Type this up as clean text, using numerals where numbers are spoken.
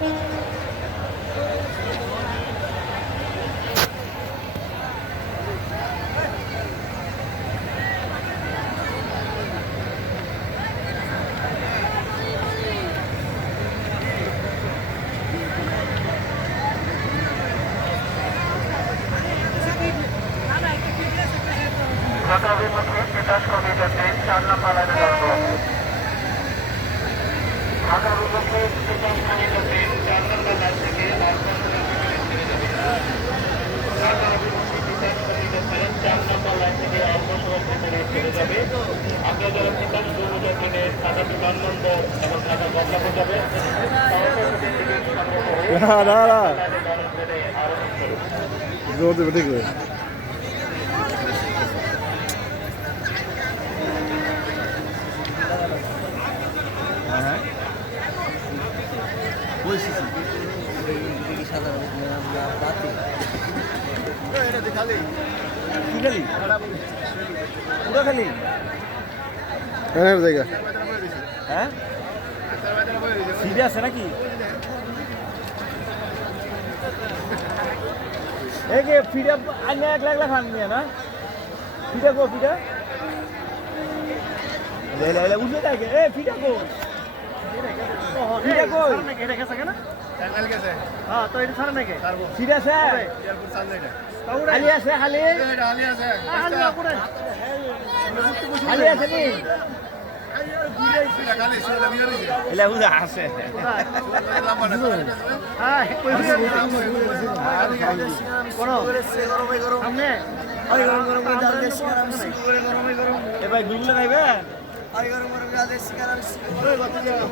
ঢাকাভিমুখী Titas কমিটা train 4 নম্বর লাইনে যাচ্ছে। ঢাকাভিমুখী Titas কমিটা train 4 নম্বর line থেকে ঢাকাভিমুখী তিতাস কমিটা ট্রেন 4 নম্বর লাইন থেকে অল্প সময়ের ভিতরে ছেড়ে যাবে। আপনারা যারা তিতাস কমিটা ট্রেনে ঢাকা বিমানবন্দর এবং ঢাকা বদলাপুর যাবে ঠিক আছে। জায়গা হ্যাঁ সিটে আছে নাকি এই যে ফিটা আগে 1 লাখ লাখ আনবে না ফিটা কো ফিটা লে উঠে থাকে এ ফিটা কো ফিটা কো এটা গেছে কেন টাঙ্গাইল গেছে হ্যাঁ তো এটা ছাড়া নাকি সিট আছে এয়ারপোর্ট চাল যাইটা খালি আছে খালি খালি আছে খালি আছে নি এলা বুঝা আছে হ্যাঁ কোন সামনে ওই গরম গরম করে ডাল দিয়ে শিকার আমি করে গরমই গরম এ ভাই গুলগুলো খাইবে আই গরম গরম ডাল দিয়ে শিকার আমি ওই কত যাও